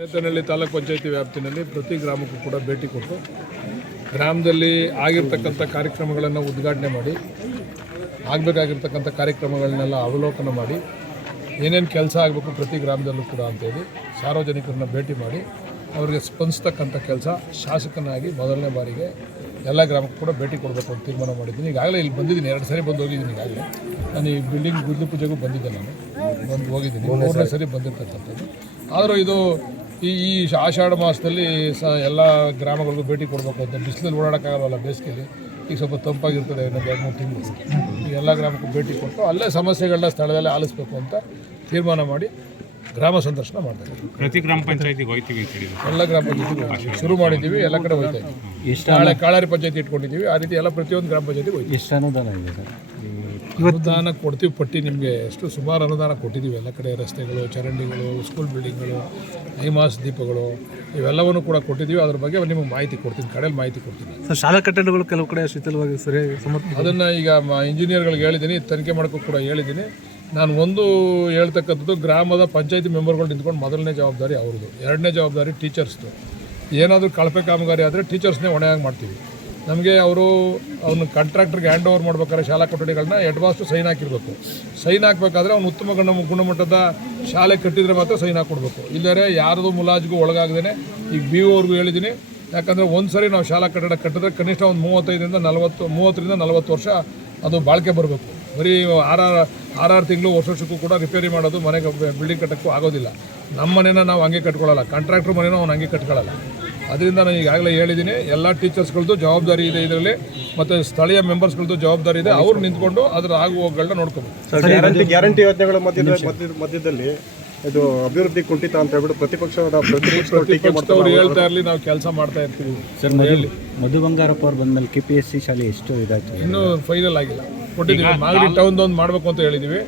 ನೇತನಹಳ್ಳಿ ತಾಲೂಕು ಪಂಚಾಯತಿ ವ್ಯಾಪ್ತಿನಲ್ಲಿ ಪ್ರತಿ ಗ್ರಾಮಕ್ಕೂ ಕೂಡ ಭೇಟಿ ಕೊಟ್ಟು ಗ್ರಾಮದಲ್ಲಿ ಆಗಿರ್ತಕ್ಕಂಥ ಕಾರ್ಯಕ್ರಮಗಳನ್ನು ಉದ್ಘಾಟನೆ ಮಾಡಿ, ಆಗಬೇಕಾಗಿರ್ತಕ್ಕಂಥ ಕಾರ್ಯಕ್ರಮಗಳನ್ನೆಲ್ಲ ಅವಲೋಕನ ಮಾಡಿ, ಏನೇನು ಕೆಲಸ ಆಗಬೇಕು ಪ್ರತಿ ಗ್ರಾಮದಲ್ಲೂ ಕೂಡ ಅಂತೇಳಿ ಸಾರ್ವಜನಿಕರನ್ನ ಭೇಟಿ ಮಾಡಿ, ಅವರಿಗೆ ಸ್ಪಂದಿಸ್ತಕ್ಕಂಥ ಕೆಲಸ ಶಾಸಕನಾಗಿ ಮೊದಲನೇ ಬಾರಿಗೆ ಎಲ್ಲ ಗ್ರಾಮಕ್ಕೂ ಕೂಡ ಭೇಟಿ ಕೊಡಬೇಕು ಅಂತ ತೀರ್ಮಾನ ಮಾಡಿದ್ದೀನಿ. ಈಗಾಗಲೇ ಇಲ್ಲಿ ಬಂದಿದ್ದೀನಿ, ಎರಡು ಸರಿ ಬಂದು ಹೋಗಿದ್ದೀನಿ ಈಗಾಗಲೇ. ನಾನು ಈ ಬಿಲ್ಡಿಂಗ್ ಗುದ್ಲಿ ಪೂಜೆಗೂ ಬಂದಿದ್ದೆ ನಾನು. ಬಂದು ಹೋಗಿದ್ದೀನಿ, ಮೂರನೇ ಸರಿ ಬಂದಿರ್ತಕ್ಕಂಥದ್ದು. ಆದರೂ ಇದು ಈ ಈ ಆಷಾಢ ಮಾಸದಲ್ಲಿ ಸ ಎಲ್ಲ ಗ್ರಾಮಗಳಿಗೂ ಭೇಟಿ ಕೊಡಬೇಕು ಅಂತ ಬಿಸಿಲಲ್ಲಿ ಓಡಾಡೋಕ್ಕಾಗಲ್ಲ ಬೇಸಿಗೆಯಲ್ಲಿ ಈಗ ಸ್ವಲ್ಪ ತಂಪಾಗಿರ್ತದೆ ಇನ್ನೊಂದು ಎರಡು ಮೂರು ತಿಂಗಳು. ಈ ಎಲ್ಲ ಗ್ರಾಮಕ್ಕೂ ಭೇಟಿ ಕೊಟ್ಟು ಅಲ್ಲೇ ಸಮಸ್ಯೆಗಳನ್ನ ಸ್ಥಳದಲ್ಲೇ ಆಲಿಸ್ಬೇಕು ಅಂತ ತೀರ್ಮಾನ ಮಾಡಿ ಗ್ರಾಮ ಸಂದರ್ಶನ ಮಾಡ್ತಾರೆ ಪ್ರತಿ ಗ್ರಾಮ ಪಂಚಾಯತಿಗೆ ಹೋಗ್ತೀವಿ ಅಂತ ಹೇಳಿದ್ರು ಎಲ್ಲ ಗ್ರಾಮ ಪಂಚಾಯತಿ ಶುರು ಮಾಡಿದ್ದೀವಿ ಎಲ್ಲ ಕಡೆ ಹೋಗ್ತಾ ಇದ್ದೀವಿ. ನಾಳೆ ಕಾಳಾರಿ ಪಂಚಾಯತಿ ಇಟ್ಕೊಂಡಿದ್ದೀವಿ ಆ ರೀತಿ ಎಲ್ಲ ಪ್ರತಿಯೊಂದು ಗ್ರಾಮ ಪಂಚಾಯತಿಗೆ ಹೋಗ್ತೀವಿ ಎಷ್ಟು ಅನುದಾನ ಇದೆ ಸರ್? ಅನುದಾನ ಕೊಡ್ತೀವಿ ಪಟ್ಟಿ ನಿಮಗೆ ಎಷ್ಟು ಸುಮಾರು ಅನುದಾನ ಕೊಟ್ಟಿದ್ದೀವಿ. ಎಲ್ಲ ಕಡೆ ರಸ್ತೆಗಳು ಚರಂಡಿಗಳು ಸ್ಕೂಲ್ ಬಿಲ್ಡಿಂಗ್ಗಳು ಐಮಾಸ್ ದೀಪಗಳು ಇವೆಲ್ಲವನ್ನು ಕೂಡ ಕೊಟ್ಟಿದ್ದೀವಿ. ಅದ್ರ ಬಗ್ಗೆ ನಿಮಗೆ ಮಾಹಿತಿ ಕೊಡ್ತೀನಿ ಕಡೆಯಲ್ಲಿ ಮಾಹಿತಿ ಕೊಡ್ತೀನಿ. ಸರ್ ಶಾಲಾ ಕಟ್ಟಡಗಳು ಕೆಲವು ಕಡೆ ಶಿಥಿಲವಾಗಿ ಸರಿಯಾಗಿ ಸಮರ್ಥ ಅದನ್ನು ಈಗ ಮ- ಇಂಜಿನಿಯರ್ಗಳಿಗೆ ಹೇಳಿದ್ದೀನಿ ತನಿಖೆ ಮಾಡೋಕ್ಕೂ ಕೂಡ ಹೇಳಿದ್ದೀನಿ. ನಾನು ಒಂದು ಹೇಳ್ತಕ್ಕಂಥದ್ದು ಗ್ರಾಮದ ಪಂಚಾಯತಿ ಮೆಂಬರ್ಗಳು ನಿಂತ್ಕೊಂಡು ಮೊದಲನೇ ಜವಾಬ್ದಾರಿ ಅವ್ರದ್ದು. ಎರಡನೇ ಜವಾಬ್ದಾರಿ ಟೀಚರ್ಸ್ದು ಏನಾದರೂ ಕಳಪೆ ಕಾಮಗಾರಿ ಆದರೆ ಟೀಚರ್ಸ್ನೇ ಹೊಣೆಯಾಗಿ ಮಾಡ್ತೀವಿ. ನಮಗೆ ಅವರು ಅವನು ಕಾಂಟ್ರಾಕ್ಟರ್ಗೆ ಹ್ಯಾಂಡ್ ಓವರ್ ಮಾಡ್ಬೇಕಾದ್ರೆ ಶಾಲಾ ಕೊಠಡಿಗಳನ್ನ ಎಡ್ವಾಸ್ಟು ಸೈನ್ ಹಾಕಿರ್ಬೇಕು. ಸೈನ್ ಹಾಕಬೇಕಾದ್ರೆ ಅವ್ನು ಉತ್ತಮ ಗುಣ ಗುಣಮಟ್ಟದ ಶಾಲೆ ಕಟ್ಟಿದರೆ ಮಾತ್ರ ಸೈನ್ ಹಾಕ್ಕೊಡ್ಬೇಕು ಇಲ್ಲದೆ ಯಾರ್ದು ಮುಲಾಜಿಗೂ ಒಳಗಾಗದೇನೆ ಈಗ ಬಿ ಅವ್ರಿಗೂ ಹೇಳಿದ್ದೀನಿ ಯಾಕಂದರೆ ಒಂದು ಸರಿ ನಾವು ಶಾಲಾ ಕಟ್ಟಡ ಕಟ್ಟಿದ್ರೆ ಕನಿಷ್ಠ ಒಂದು ಮೂವತ್ತೈದರಿಂದ ನಲವತ್ತು ಮೂವತ್ತರಿಂದ ನಲವತ್ತು ವರ್ಷ ಅದು ಬಾಳಿಕೆ ಬರಬೇಕು. ಬರೀ ಆರಾರು ಆರಾರು ತಿಂಗಳು ವರ್ಷ ವರ್ಷಕ್ಕೂ ಕೂಡ ರಿಪೇರಿ ಮಾಡೋದು ಮನೆಗೆ ಬಿಲ್ಡಿಂಗ್ ಕಟ್ಟೋಕ್ಕೂ ಆಗೋದಿಲ್ಲ. ನಮ್ಮ ಮನೇನ ನಾವು ಹಂಗೆ ಕಟ್ಕೊಳ್ಳಲ್ಲ. ಕಾಂಟ್ರಾಕ್ಟ್ರ್ ಮನೇನ ಅವ್ನು ಹಂಗೆ ಕಟ್ಕೊಳ್ಳಲ್ಲ. ಅದರಿಂದ ನಾನು ಈಗಾಗಲೇ ಹೇಳಿದ್ದೀನಿ ಎಲ್ಲ ಟೀಚರ್ಸ್ಗಳದ್ದು ಜವಾಬ್ದಾರಿ ಇದೆ ಇದರಲ್ಲಿ ಮತ್ತು ಸ್ಥಳೀಯ ಮೆಂಬರ್ಸ್ಗಳದ್ದು ಜವಾಬ್ದಾರಿ ಇದೆ. ಅವ್ರು ನಿಂತ್ಕೊಂಡು ಅದರ ಆಗುವಗಳನ್ನ ನೋಡ್ಕೊಬೇಕು. ಗ್ಯಾರಂಟಿ ಗ್ಯಾರಂಟಿ ಯೋಜನೆಗಳ ಮಧ್ಯದ ಮಧ್ಯದಲ್ಲಿ ಇದು ಅಭಿವೃದ್ಧಿ ಕುಂಠಿತ ಅಂತ ಹೇಳ್ಬಿಟ್ಟು ಪ್ರತಿಪಕ್ಷದ ಪ್ರತಿಪಕ್ಷದವರು ಟೀಕೆ ಮಾಡ್ತಾರೆ ಅವ್ರು ಹೇಳ್ತಾ ಇರಲಿ ನಾವು ಕೆಲಸ ಮಾಡ್ತಾ ಇರ್ತೀವಿ. ಸರ್ ಹೇಳಿ. ಮಧು ಬಂಗಾರಪ್ಪ ಅವ್ರು ಬಂದಮೇಲೆ ಕೆ ಪಿ ಎಸ್ ಸಿ ಶಾಲೆ ಎಷ್ಟು ಇದಾಯ್ತು ಇನ್ನೂ ಫೈನಲ್ ಆಗಿಲ್ಲ. ಕೊಟ್ಟಿದ್ದೀವಿ. ಮಾಗಡಿ ಟೌನ್ದೊಂದು ಮಾಡಬೇಕು ಅಂತ ಹೇಳಿದ್ದೀವಿ.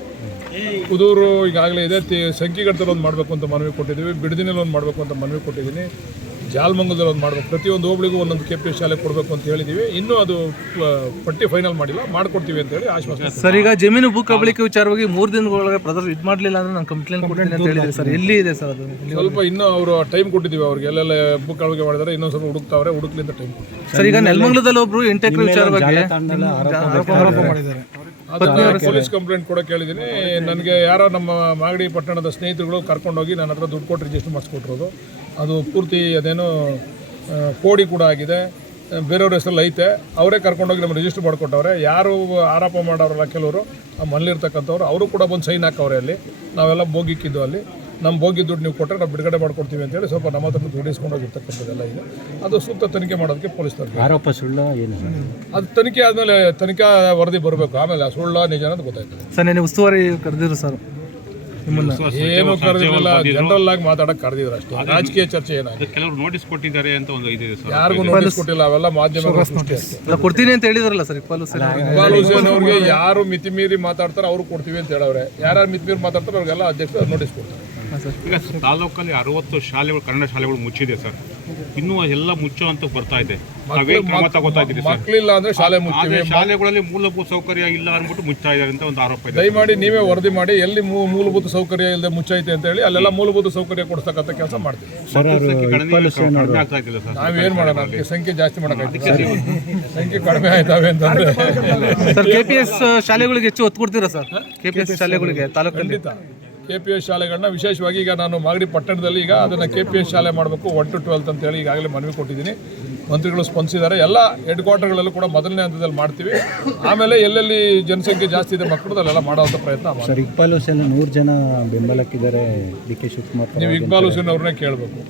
ಕುದೂರು ಈಗಾಗಲೇ ಇದೆ. ಸಂಖ್ಯೆಗಟ್ಟದಲ್ಲಿ ಒಂದು ಮಾಡಬೇಕು ಅಂತ ಮನವಿ ಕೊಟ್ಟಿದ್ದೀವಿ. ಬಿಡದಿನಲ್ಲಿ ಒಂದು ಮಾಡಬೇಕು ಅಂತ ಮನವಿ ಕೊಟ್ಟಿದ್ದೀನಿ. ಜಾಲಮಂಗಲದಲ್ಲಿ ಒಂದು ಮಾಡಬೇಕು. ಪ್ರತಿಯೊಂದು ಹೋಬಳಿಗೂ ಒಂದೊಂದು ಕೆ ಪಿ ಶಾಲೆ ಕೊಡಬೇಕು ಅಂತ ಹೇಳಿದ್ದೀವಿ. ಇನ್ನೂ ಅದು ಪಟ್ಟಿ ಫೈನಲ್ ಮಾಡಿಲ್ಲ. ಮಾಡ್ಕೊಡ್ತೀವಿ ಅಂತ ಹೇಳಿ ಆಶ್ವಾಸನೆ ಸರ್ ಈಗ ಜಮೀನು ಭೂ ಕಬಳಿಕೆ ವಿಚಾರವಾಗಿ ಮೂರು ದಿನದೊಳಗೆ ಪ್ರದರ್ಶನ ಇದು ಮಾಡಲಿಲ್ಲ ಅಂದ್ರೆ ನಾನು ಕಂಪ್ಲೇಂಟ್ ಕೊಡ್ತೀನಿ ಅಂತ ಹೇಳಿದೆ ಸರ್. ಎಲ್ಲಿ ಇದೆ ಸರ್ ಅದು? ಸ್ವಲ್ಪ ಇನ್ನೂ ಅವರು ಟೈಮ್ ಕೊಟ್ಟಿದ್ದೀವಿ ಅವ್ರಿಗೆ. ಎಲ್ಲೆಲ್ಲ ಬುಕ್ ಕಬಳಿಕೆ ಮಾಡಿದರೆ ಇನ್ನೊಂದು ಸ್ವಲ್ಪ ಹುಡುಕ್ತಾವ್ರೆ ಹುಡುಕ್ಲಿಂದ ಟೈಮ್ ಕೊಟ್ಟಿದ್ದೀವಿ. ಸರ್ ಈಗ ನೆಲಮಂಗಲದಲ್ಲಿ ಒಬ್ರು ಎಂಟು ಎಕರೆ ವಿಚಾರವಾಗಿ ಆರೋಪ ಮಾಡಿದ್ದಾರೆ. ಪೊಲೀಸ್ ಕಂಪ್ಲೇಂಟ್ ಕೂಡ ಕೇಳಿದ್ದೀನಿ. ನನಗೆ ಯಾರೋ ನಮ್ಮ ಮಾಗಡಿ ಪಟ್ಟಣದ ಸ್ನೇಹಿತರುಗಳು ಕರ್ಕೊಂಡೋಗಿ ನನ್ನ ಹತ್ರ ದುಡ್ಡು ಕೊಟ್ಟು ರಿಜಿಸ್ಟರ್ ಮಾಡಿಸ್ಕೊಟ್ರೋದು ಅದು ಪೂರ್ತಿ ಅದೇನೋ ಕೋಡಿ ಕೂಡ ಆಗಿದೆ. ಬೇರೆಯವ್ರ ಹೆಸರಲ್ಲಿ ಐತೆ. ಅವರೇ ಕರ್ಕೊಂಡೋಗಿ ನಮ್ಮ ರಿಜಿಸ್ಟರ್ ಮಾಡಿಕೊಟ್ಟವ್ರೆ. ಯಾರು ಆರೋಪ ಮಾಡೋರಲ್ಲ ಕೆಲವರು ನಮ್ಮಲ್ಲಿರ್ತಕ್ಕಂಥವ್ರು ಮನೇಲಿರ್ತಕ್ಕಂಥವ್ರು ಅವರು ಕೂಡ ಬಂದು ಸೈನ್ ಹಾಕವ್ರೆ ಅಲ್ಲಿ. ನಾವೆಲ್ಲ ಬೋಗಿಕ್ಕಿದ್ದು ಅಲ್ಲಿ. ನಮ್ಮ ಹೋಗಿ ದುಡ್ಡು ನೀವು ಕೊಟ್ಟರೆ ನಾವು ಬಿಡುಗಡೆ ಮಾಡ್ಕೊಡ್ತೀವಿ ಅಂತೇಳಿ ಸ್ವಲ್ಪ ನಮ್ಮ ಹತ್ರ ದುಡ್ಡು ಇಸ್ಕೊಂಡೋಗಿರ್ತಕ್ಕಂಥದ್ದೆಲ್ಲ ಇದೆ. ಅದು ಸೂಕ್ತ ತನಿಖೆ ಮಾಡೋದಕ್ಕೆ ಪೊಲೀಸರು ಆರೋಪ ಸುಳ್ಳು ಏನು? ಅದು ತನಿಖೆ ಆದಮೇಲೆ ತನಿಖಾ ವರದಿ ಬರಬೇಕು. ಆಮೇಲೆ ಸುಳ್ಳ ನಿಜ ಅನ್ನೋದು ಗೊತ್ತಾಯ್ತು ಸರ್ ನೆನೆ ಉಸ್ತುವಾರಿ ಕರೆದಿರು ಸರ್. ಏನು ಕರೆದಿಲ್ಲ ಜನರಲ್ ಆಗಿ ಮಾತಾಡಕ್ ಕರೆದಿದ್ರು ಅಷ್ಟೇ. ರಾಜಕೀಯ ಚರ್ಚೆ ಏನಾಗಿದೆ? ಕೆಲವರು ನೋಟಿಸ್ ಕೊಟ್ಟಿದ್ದಾರೆ ಅಂತ ಒಂದು ಇದಿದೆ ಸರ್. ಯಾರಿಗೂ ನೋಟಿಸ್ ಕೊಟ್ಟಿಲ್ಲ. ಅವೆಲ್ಲ ಮಾಧ್ಯಮಗಳ ಸೃಷ್ಟಿ ಅಷ್ಟೇ. ಅಲ್ಲ ಕೊಡ್ತೀನಿ ಅಂತ ಹೇಳಿದ್ರಲ್ಲ ಸರ್ ಇಕ್ಬಾಲ್ ಹುಸೇನ್ ಇಕ್ಬಾಲ್ ಹುಸೇನ್ ಅವ್ರಿಗೆ ಯಾರು ಮಿತಿಮೀರಿ ಮಾತಾಡ್ತಾರೆ ಅವ್ರು ಕೊಡ್ತೀವಿ ಅಂತ ಹೇಳವ್ರೆ. ಮಿತಿ ಮೀರಿ ಮಾತಾಡ್ತಾರೆ ಅವ್ರಿಗೆಲ್ಲ ಅಧ್ಯಕ್ಷ ನೋಟಿಸ್ ಕೊಡ್ತಾರೆ. ಈಗ ತಾಲೂಕಲ್ಲಿ ಅರವತ್ತು ಶಾಲೆಗಳು ಕನ್ನಡ ಶಾಲೆಗಳು ಮುಚ್ಚಿದೆ ಸರ್. ಇನ್ನೂ ಎಲ್ಲ ಮುಚ್ಚೋ ಅಂತ ಬರ್ತಾ ಇದೆ. ನಾವೇ ಕ್ರಮ ತಗೋತಾ ಇದ್ದೀರಿ ಸರ್? ಮಕ್ಕಳಿಲ್ಲ ಅಂದ್ರೆ ಶಾಲೆ ಮುಚ್ಚಿವಿ ಆದ್ರೆ ಶಾಲೆಗಳಲ್ಲಿ ಮೂಲಭೂತ ಸೌಕರ್ಯ ಇಲ್ಲ ಅಂದ್ಬಿಟ್ಟು ಮುಚ್ಚಾ ಇದ್ದಾರೆ ಅಂತ ಒಂದು ಆರೋಪ ಇದೆ ದಯಮಾಡಿ ನೀವೇ ವರದಿ ಮಾಡಿ ಎಲ್ಲಿ ಮೂ- ಮೂಲಭೂತ ಸೌಕರ್ಯ ಇಲ್ಲದೆ ಮುಚ್ಚೈತೆ ಅಂತ ಹೇಳಿ ಅಲ್ಲೆಲ್ಲ ಮೂಲಭೂತ ಸೌಕರ್ಯ ಕೊಡ್ತಕ್ಕಂಥ ಕೆಲಸ ಮಾಡ್ತೀವಿ. ಸಂಖ್ಯೆ ಗಣನೀಯ ಕಡಿಮೆ ಆಗ್ತಾ ಇದ್ದಿಲ್ಲ ಸರ್. ನಾವೇನ್ ಮಾಡೋಣ? ಅದಕ್ಕೆ ಸಂಖ್ಯೆ ಜಾಸ್ತಿ ಮಾಡೋಕ್ಕಾಗ್ತದೆ ಸಂಖ್ಯೆ ಕಡಿಮೆ ಆಯ್ತಾವೆ ಅಂತಂದ್ರೆ ಸರ್ ಕೆ ಪಿ ಎಸ್ ಶಾಲೆಗಳಿಗೆ ಹೆಚ್ಚು ಒತ್ತು ಕೊಡ್ತೀರಾ ಸರ್? ಕೆ ಪಿ ಎಸ್ ಶಾಲೆಗಳಿಗೆ. ತಾಲೂಕಲ್ಲಿ. ಖಂಡಿತ. ಕೆ ಪಿ ಎಸ್ ಶಾಲೆಗಳನ್ನ ವಿಶೇಷವಾಗಿ ಈಗ ನಾನು ಮಾಗಡಿ ಪಟ್ಟಣದಲ್ಲಿ ಈಗ ಅದನ್ನು ಕೆ ಪಿ ಎಸ್ ಶಾಲೆ ಮಾಡಬೇಕು ಒನ್ ಟು ಟ್ವೆಲ್ತ್ ಅಂತೇಳಿ ಈಗಾಗಲೇ ಮನವಿ ಕೊಟ್ಟಿದ್ದೀನಿ. ಮಂತ್ರಿಗಳು ಸ್ಪಂದಿಸಿದ್ದಾರೆ. ಎಲ್ಲ ಹೆಡ್ ಕ್ವಾರ್ಟರ್ಗಳಲ್ಲೂ ಕೂಡ ಮೊದಲನೇ ಹಂತದಲ್ಲಿ ಮಾಡ್ತೀವಿ. ಆಮೇಲೆ ಎಲ್ಲೆಲ್ಲಿ ಜನಸಂಖ್ಯೆ ಜಾಸ್ತಿ ಇದೆ ಮಕ್ಕಳು ಅಲ್ಲೆಲ್ಲ ಮಾಡೋವಂಥ ಪ್ರಯತ್ನ ಸರ್ ಇಕ್ಬಾಲ್ ಹುಸೇನ್ ನೂರು ಜನ ಬೆಂಬಲಕ್ಕಿದ್ದಾರೆ ಡಿ ಕೆ ಶಿವಕುಮಾರ್ ನೀವು ಇಕ್ಬಾಲ್ ಹುಸೇನ್ ಅವ್ರನ್ನೇ ಕೇಳಬೇಕು.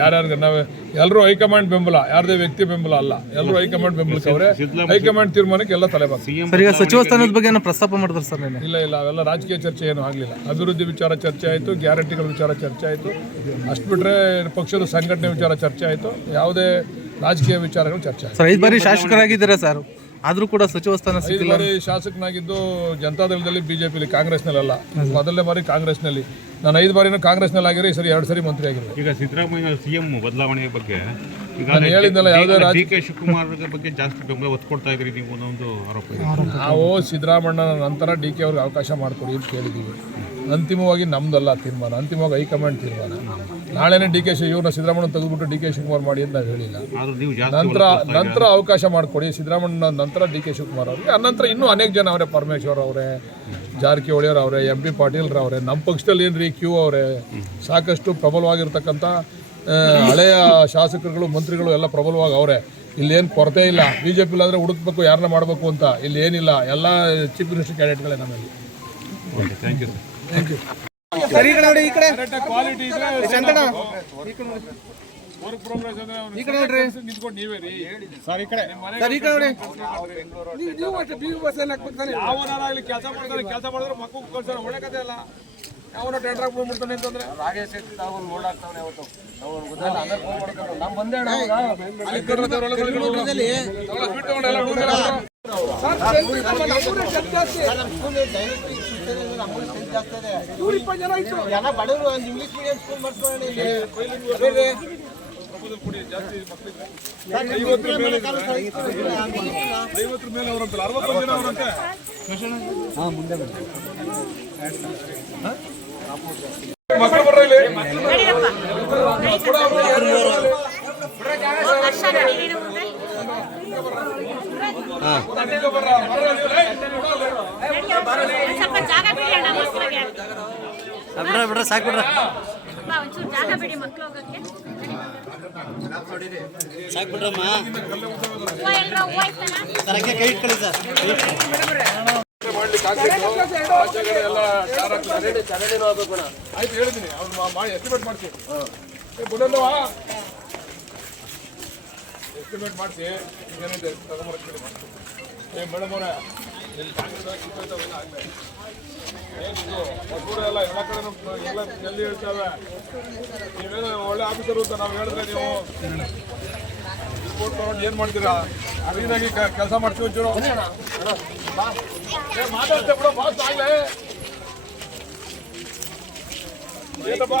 ಯಾರ್ಯಾರಿಗೆ ನಾವು ಎಲ್ಲರೂ ಹೈಕಮಾಂಡ್ ಬೆಂಬಲ ಯಾರದೇ ವ್ಯಕ್ತಿ ಬೆಂಬಲ ಅಲ್ಲ. ಎಲ್ಲರೂ ಹೈಕಮಾಂಡ್ ಬೆಂಬಲಕ್ಕೆ ಅವರೇ ಹೈಕಮಾಂಡ್ ತೀರ್ಮಾನಕ್ಕೆ ಎಲ್ಲ ತಲೆಬಾಗಿ ಸಚಿವ ಸ್ಥಾನದ ಬಗ್ಗೆ ಏನೋ ಪ್ರಸ್ತಾಪ ಮಾಡಿದ್ರು ಸರ್ ನೀನು ಇಲ್ಲ ಇಲ್ಲ ಅವೆಲ್ಲ ರಾಜಕೀಯ ಚರ್ಚೆ ಏನೂ ಆಗಲಿಲ್ಲ. ಅಭಿವೃದ್ಧಿ ವಿಚಾರ ಚರ್ಚೆ ಆಯಿತು ಗ್ಯಾರಂಟಿಗಳ ವಿಚಾರ ಚರ್ಚೆ ಆಯಿತು. ಅಷ್ಟು ಬಿಟ್ಟರೆ ಪಕ್ಷದ ಸಂಘಟನೆ ವಿಚಾರ ಚರ್ಚೆ ಆಯಿತು. ಯಾವುದೇ ರಾಜಕೀಯ ವಿಚಾರಗಳು ಚರ್ಚೆ ಆಯಿತು. ಸರ್ ಐದು ಬಾರಿ ಶಾಸಕರಾಗಿದ್ದೀರಾ ಸರ್? ಆದ್ರೂ ಕೂಡ ಸಚಿವ ಸ್ಥಾನ ಶಾಸಕನಾಗಿದ್ದು ಸಿಕ್ಕಿಲ್ಲ. ಬಾರಿ ಶಾಸಕನಾಗಿದ್ದು ಜನತಾದಳದಲ್ಲಿ ಬಿಜೆಪಿಲಿ ಕಾಂಗ್ರೆಸ್ನಲ್ಲ ಮೊದಲನೇ ಬಾರಿ ಕಾಂಗ್ರೆಸ್ನಲ್ಲಿ. ನಾನು ಐದು ಬಾರಿನೂ ಕಾಂಗ್ರೆಸ್ನಲ್ಲಿ ಆಗಿರೋ ಈ ಸರಿ ಎರಡು ಸರಿ ಮಂತ್ರಿ ಆಗಿರೋ ಈಗ ಸಿದ್ದರಾಮಯ್ಯ ಸಿಎಂ ಬದಲಾವಣೆ ಬಗ್ಗೆ ಈಗ ನಾನು ಹೇಳಿದ್ನಲ್ಲ, ಯಾವುದೇ ಡಿ ಕೆ ಶಿವಕುಮಾರ್ ಬಗ್ಗೆ ಜಾಸ್ತಿ ಬೆಂಬಲ ಒತ್ತು ಕೊಡ್ತಾ ಇದ್ರಿ ನೀವು ಅನ್ನೋ ಒಂದು ಆರೋಪ ಇದೆ. ನಾವು ಸಿದ್ದರಾಮಣ್ಣನ ನಂತರ ಡಿ ಕೆ ಅವ್ರಿಗೆ ಅವಕಾಶ ಮಾಡಿಕೊಡಿ ಅಂತ ಕೇಳಿದ್ದೀವಿ. ಅಂತಿಮವಾಗಿ ನಮ್ದಲ್ಲ ತೀರ್ಮಾನ. ಅಂತಿಮವಾಗಿ ಹೈಕಮಾಂಡ್ ತೀರ್ಮಾನ. ನಾಳೆನೇ ಡಿ ಕೆ ಶಿ ಇವ್ರನ್ನ ಸಿದ್ದರಾಮಯ್ಯ ತೆಗೆದುಬಿಟ್ಟು ಡಿ ಕೆ ಶಿವಕುಮಾರ್ ಮಾಡಿ ಅಂತ ನಾವು ಹೇಳಿಲ್ಲ. ನಂತರ ನಂತರ ಅವಕಾಶ ಮಾಡಿಕೊಡಿ. ಸಿದ್ದರಾಮಯ್ಯ ನಂತರ ಡಿ ಕೆ ಶಿವಕುಮಾರ್ ಅವ್ರಿಗೆ. ಅನಂತರ ಇನ್ನೂ ಅನೇಕ ಜನ ಅವರೇ ಪರಮೇಶ್ವರ್ ಅವರೇ ಜಾರಕಿಹೊಳಿ ಅವ್ರು ಅವರೇ ಎಂ ಪಿ ಪಾಟೀಲ್ರ ಅವರೇ ನಮ್ಮ ಪಕ್ಷದಲ್ಲಿ ಏನ್ರಿ ಕ್ಯೂ ಅವರೇ ಸಾಕಷ್ಟು ಪ್ರಬಲವಾಗಿರ್ತಕ್ಕಂಥ ಹಳೆಯ ಶಾಸಕರುಗಳು ಮಂತ್ರಿಗಳು ಎಲ್ಲ ಪ್ರಬಲವಾಗಿ ಅವರೇ. ಇಲ್ಲೇನು ಕೊರತೆ ಇಲ್ಲ. ಬಿ ಜೆ ಪಿಲಾದರೆ ಹುಡುಕ್ಬೇಕು ಯಾರನ್ನ ಮಾಡಬೇಕು ಅಂತ. ಇಲ್ಲಿ ಏನಿಲ್ಲ. ಎಲ್ಲ ಚೀಫ್ ಮಿನಿಸ್ಟರ್ ಕ್ಯಾಂಡಿಡೇಟ್ಗಳೇ ನಮ್ಮಲ್ಲಿ. Thank okay thank you sir quality work progress ಅಂದ್ರೆ ನಿಂತ್ಕೊಂಡು ನೀವೇ ರೀ. ಸರ್ ಈ ಕಡೆ. ಯಾವನಾಗಲಿ ಕೆಲಸ ಮಾಡ್ತಾರೆ ಕೆಲಸ ಮಾಡಿದ್ರೆ ಮಕ್ಕಳು ಕಳ್ಸಾರ ಒಳ್ಳೆ ಕಥೆ ಅಲ್ಲ. ಯಾವನೋ ಟೆಂಡರ್ ಹಾಕ್ಬಿಡ್ತಾನೆ ಅಂತಂದ್ರೆ ಅಲ್ಲಿ. ಕರ್ನಾಟಕದವ್ರೆಲ್ಲ ಹೋಗೋದು. ಬಿಟ್ಟು ತಗೊಂಡೆಲ್ಲ ಹೋಗ್ತಾರೆ. ಐವತ್ತರ ಮೇಲೆ ಐವತ್ತರ ಮೇಲೆ ಅವರಂತಲ್ಲ ಅರವತ್ತೊಂದು ಜನ ಅವರಂತೆ ಮಕ್ಕಳು ಬರ್ರ ಇಲ್ಲಿ ಬಿಡ್ರ ಬಿಡ್ರ, ಸಾಕು ಬಿಡ್ರ. ಸಾಕು ಬಿಡ್ರಮ್ಮ ಸರಕ್ಕೆ ಕೈ ಇಟ್ಕೊಳ್ಳಿ ಸರ್. ಆಯ್ತು ಹೇಳಿದ್ದೀನಿ ಅವ್ರು ಎಸ್ಟಿಮೇಟ್ ಬುಡಲ್ಲವಾ ಎಸ್ಟಿಮೇಟ್ ಮಾಡಿಸಿ ಈಗೇನಿದೆ ತಗೊಂಬರಕ್ಕೆ. ಏ ಮೇಡಮ್ ಅವರೇ ಇಲ್ಲಿ ಕಾಂಗ್ರೆಸ್ ಕಿತ್ತೋಯ್ತವೆಲ್ಲ. ಏನಿದು ಎಲ್ಲ ಎಲ್ಲ ಕಡೆ ಎಲ್ಲ ಜಲ್ದಿ ಹೇಳ್ತಾವೆ? ನೀವೇನು ಒಳ್ಳೆ ಆಫೀಸರು ಅಂತ ನಾವು ಹೇಳಿದ್ರೆ ನೀವು ರಿಪೋರ್ಟ್ ತಗೊಂಡು ಏನು ಮಾಡ್ತೀರಾ? ಅರ್ಜಿನಾಗಿ ಕೆಲಸ ಮಾಡ್ತೀವಿ ಒಂಚೂರು. ಏ, ಮಾತಾಡ್ತೆ ಬಿಡು ಬಾಸ್ ಆಗ್ಲೇ. ಏನಪ್ಪ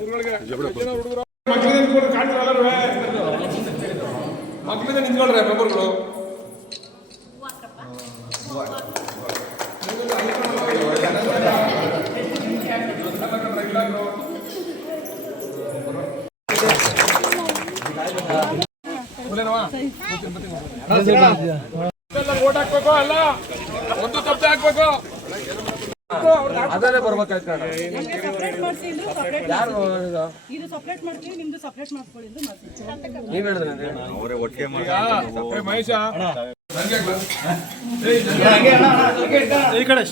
ಹುಡುಗರಿಗೆ ಜನ ಹುಡುಗರು? ಮಕ್ಕಳಿಗೆ ಮಕ್ಕಳಿಗೆ ನಿಂತ್ಕೊಳ್ರೆ ಮೆಂಬರ್ಗಳು ಓಟ್ ಹಾಕ್ಬೇಕು ಅಲ್ಲ? ಒಂದು ತಪ್ಪೆ ಹಾಕ್ಬೇಕು? ಅದನ್ನೇ ಬರ್ಬೇಕಾಯ್ತು ಸಪ್ರೇಟ್ ಮಾಡಿಸಿ ಇಂದ್ರು ಸಪ್ರೇಟ್ ಇದು? ಸಪ್ರೇಟ್ ಮಾಡ್ತೀವಿ ನಿಮ್ದು ಸಪ್ರೇಟ್ ಮಾಡ್ಕೊಳ್ಳಿ ಎಂದು ಮಾಡ್ತೀವಿ ಈಗ ಏ ಮಹೇಶ. ಈ ಕಡೆ.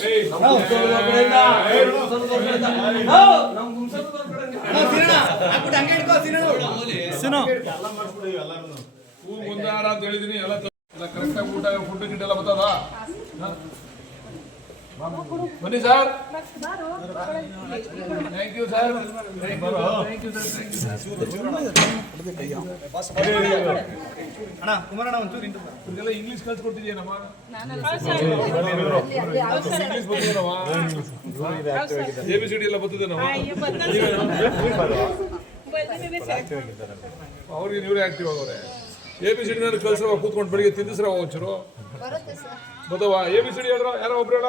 ಹೂ ಮುಂದಾರ ಅಂತ ಹೇಳಿದೀನಿ ಎಲ್ಲ ಕರೆಕ್ಟಾಗಿ ಊಟ ಫುಡ್ ಗಿಡ್ ಎಲ್ಲ ಬರ್ತದ? ಬನ್ನಿ sir. Thank you sir. Thank you sir. ಇದೆಲ್ಲ ಇಂಗ್ಲಿಷ್ ಕಲ್ಸ್ಕೊಟ್ಟಿದ್ಯೇನಮ್ಮ ಇಂಗ್ಲಿಷ್ ಬರ್ತದೇನಮ್ಮ ಎ ಬಿ ಸಿ ಡಿ ಎಲ್ಲ ಬರ್ತದೇನಮ್ಮ ಅವ್ರಿಗೆ ನೀವೇ ಆಕ್ಟಿವ್ ಆಗವ್ರೆ. ಎ ಬಿ ಸಿ ಡಿ ನಾನು ಕಲ್ಸ್ರವ ಕೂತ್ಕೊಂಡು ಬೆಳಿಗ್ಗೆ ತಿಂದಿಸ್ರವ ಒಂಚೂರು. ಬತ್ತವಾ ಎ ಬಿ ಸಿ ಡಿ ಹೇಳ್ರ ಯಾರೋ ಒಬ್ರು ಹೇಳ?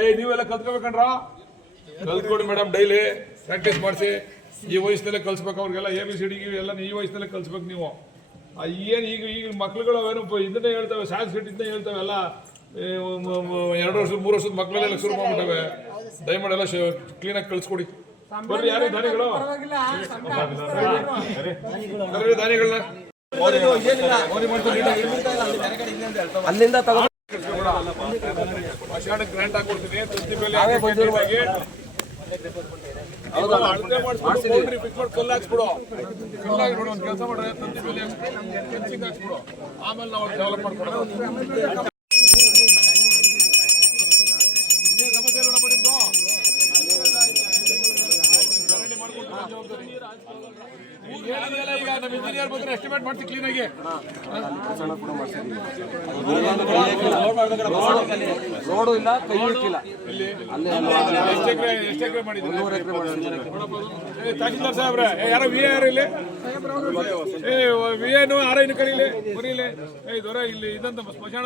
ಏಯ್ ನೀವೆಲ್ಲ ಕಲ್ತ್ಕೋಬೇಕಂಡ್ರ ಕಲ್ತ್ಕೊಡಿ ಮೇಡಮ್ ಡೈಲಿ ಪ್ರಾಕ್ಟೀಸ್ ಮಾಡಿಸಿ. ಈ ವಯಸ್ಸಿನಲ್ಲೇ ಕಲ್ಸ್ಬೇಕು ಅವ್ರಿಗೆಲ್ಲ ಎ ಬಿ ಸಿ ಡಿ ಎಲ್ಲ ಈ ವಯಸ್ಸಿನಲ್ಲೇ ಕಲ್ಸ್ಬೇಕು ನೀವು. ಏನು ಈಗ ಈಗ ಮಕ್ಳುಗಳು ಏನು ಇದನ್ನೇ ಹೇಳ್ತವೆ ಇದನ್ನೇ ಹೇಳ್ತವೆ ಎಲ್ಲ ಎರಡು ವರ್ಷದ ಮೂರು ವರ್ಷದ ಮಕ್ಕಳೆಲ್ಲ ಶುರು ಮಾಡ್ಬಿಟ್ಟವೆ. ದಯಮಾಡಿ ಎಲ್ಲ ಕ್ಲೀನಾಗಿ ಕಳ್ಸ್ಕೊಡಿ ಬರ್ರಿ ಯಾರು ದಾನಿಗಳು ದಾನಿಗಳನ್ನ ಅಲ್ಲಿಂದ ತಗೊಂಡು ಹಾಕೊಡ್ತೀನಿ ಮೇಲೆ ಹಾಕಿ ಅಳತೆ ಮಾಡಿಸ್ಬಿಡು ಬೌಂಡ್ರಿ ಫಿಕ್ಸ್ ಮಾಡಿ ಕಲ್ಲು ಹಾಕ್ಸ್ಬಿಡು ಕಲ್ಲು ಹಾಕ್ಬಿಡು ಒಂದು ಕೆಲಸ ಮಾಡ್ರೆ ತಂತಿ ಹಾಕ್ಸ್ಬಿಡು ಆಮೇಲೆ ನಾವು ಡೆವಲಪ್ ಮಾಡ್ಕೊಡೋದು ಇನ್ನೇನ್ ಸಮಸ್ಯೆ ಇರೋಣಪ್ಪ ನಿಮ್ದು ಹೇಳಿದ್ರಲ್ಲ ಈಗ ನಮ್ಮ ಬಂದ್ರೆ ಎಸ್ಟಿಮೇಟ್ ಮಾಡ್ತೀವಿ ಕ್ಲೀನಾಗಿ ರೋಡು ಇಲ್ಲ ಕೈ ಇಕ್ಕಿಲ್ಲ ಎಷ್ಟು ಎಕರೆ ಎಷ್ಟು ಎಕರೆ ಮಾಡಿದ್ದೀರಿ? ಏ, ತಹಸೀಲ್ದಾರ್ ಸಾಹೇಬ್ರೆ ಯಾರೋ ವಿ ಯಾರು ಇಲ್ಲಿ? ಏ ವಿ ಏನು ಆರ್ ಇನ್ನು ಕರೀಲಿ ಬರೀಲಿ. ಏ ದೊರೆ ಇಲ್ಲಿ ಇದಂತ ಸ್ಮಶಾನ